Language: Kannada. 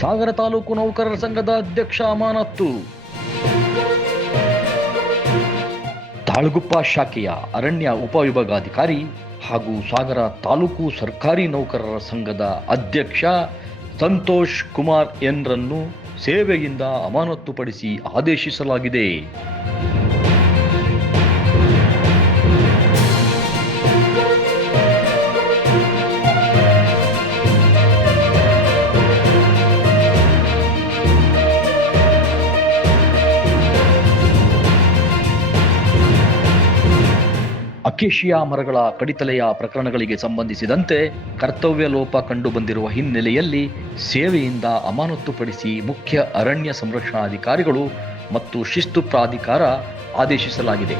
ಸಾಗರ ತಾಲೂಕು ನೌಕರರ ಸಂಘದ ಅಧ್ಯಕ್ಷ ಅಮಾನತ್ತು. ತಾಳಗುಪ್ಪ ಶಾಖೆಯ ಅರಣ್ಯ ಉಪವಿಭಾಗಾಧಿಕಾರಿ ಹಾಗೂ ಸಾಗರ ತಾಲೂಕು ಸರ್ಕಾರಿ ನೌಕರರ ಸಂಘದ ಅಧ್ಯಕ್ಷ ಸಂತೋಷ್ ಕುಮಾರ್ ಎನ್ರನ್ನು ಸೇವೆಯಿಂದ ಅಮಾನತ್ತುಪಡಿಸಿ ಆದೇಶಿಸಲಾಗಿದೆ. ಅಕೇಶಿಯಾ ಮರಗಳ ಕಡಿತಲೆಯ ಪ್ರಕರಣಗಳಿಗೆ ಸಂಬಂಧಿಸಿದಂತೆ ಕರ್ತವ್ಯ ಲೋಪ ಕಂಡುಬಂದಿರುವ ಹಿನ್ನೆಲೆಯಲ್ಲಿ ಸೇವೆಯಿಂದ ಅಮಾನತುಪಡಿಸಿ ಮುಖ್ಯ ಅರಣ್ಯ ಸಂರಕ್ಷಣಾಧಿಕಾರಿಗಳು ಮತ್ತು ಶಿಸ್ತು ಪ್ರಾಧಿಕಾರ ಆದೇಶಿಸಲಾಗಿದೆ.